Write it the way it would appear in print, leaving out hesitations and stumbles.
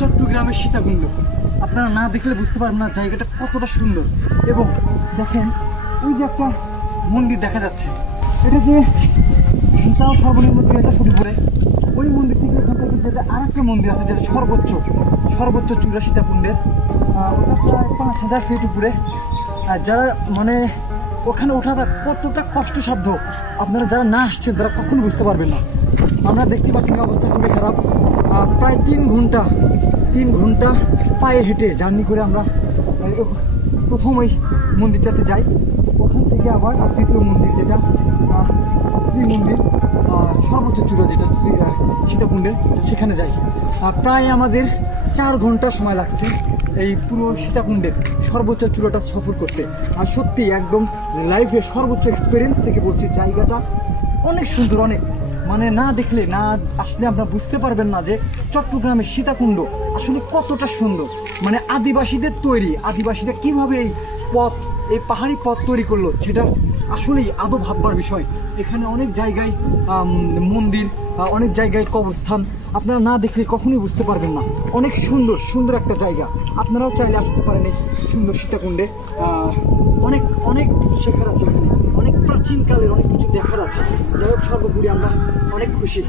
চট্টগ্রামের সীতাকুণ্ড। আপনারা না দেখলে বুঝতে পারবেন না জায়গাটা কতটা সুন্দর। এবং দেখেন ওই যে একটা মন্দির দেখা যাচ্ছে, এটা যে তাও সর্বনিম্ন 2000 ফুট উপরে। ওই মন্দির থেকে এখান থেকে যেটা আর একটা মন্দির আছে যেটা সর্বোচ্চ চূড়া সীতাকুণ্ডের, ওটা প্রায় 5000 ফিট উপরে। যারা মানে ওখানে ওঠাটা কতটা কষ্টসাধ্য আপনারা যারা না আসছেন তারা কখনো বুঝতে পারবেন না। আমরা দেখতে পাচ্ছি অবস্থা খুবই খারাপ। প্রায় 3 ঘন্টা পায়ে হেঁটে জার্নি করে আমরা প্রথম ওই মন্দিরটাতে যাই। ওখান থেকে আবার দ্বিতীয় মন্দির যেটা শ্রী মন্দির, সর্বোচ্চ চূড়া যেটা সীতাকুণ্ডের, সেখানে যাই। প্রায় আমাদের 4 ঘন্টা সময় লাগছে এই পুরো সীতাকুণ্ডের সর্বোচ্চ চূড়াটা সফর করতে। আর সত্যি একদম লাইফে সর্বোচ্চ এক্সপিরিয়েন্স থেকে বলছি, জায়গাটা অনেক সুন্দর, অনেক মানে না দেখলে না আসলে আপনারা বুঝতে পারবেন না যে চট্টগ্রামের সীতাকুণ্ড আসলে কতটা সুন্দর। মানে আদিবাসীরা কীভাবে এই পাহাড়ি পথ তৈরি করলো সেটা আসলেই আদৌ ভাববার বিষয়। এখানে অনেক জায়গায় মন্দির, অনেক জায়গায় কবরস্থান, আপনারা না দেখলে কখনোই বুঝতে পারবেন না। অনেক সুন্দর একটা জায়গা, আপনারাও চাইলে আসতে পারেন এই সুন্দর সীতাকুণ্ডে। অনেক কিছু শেখার আছে এখানে, অনেক প্রাচীনকালের অনেক কিছু দেখার আছে। যাই হোক, সর্বোপরি আমরা অনেক খুশি।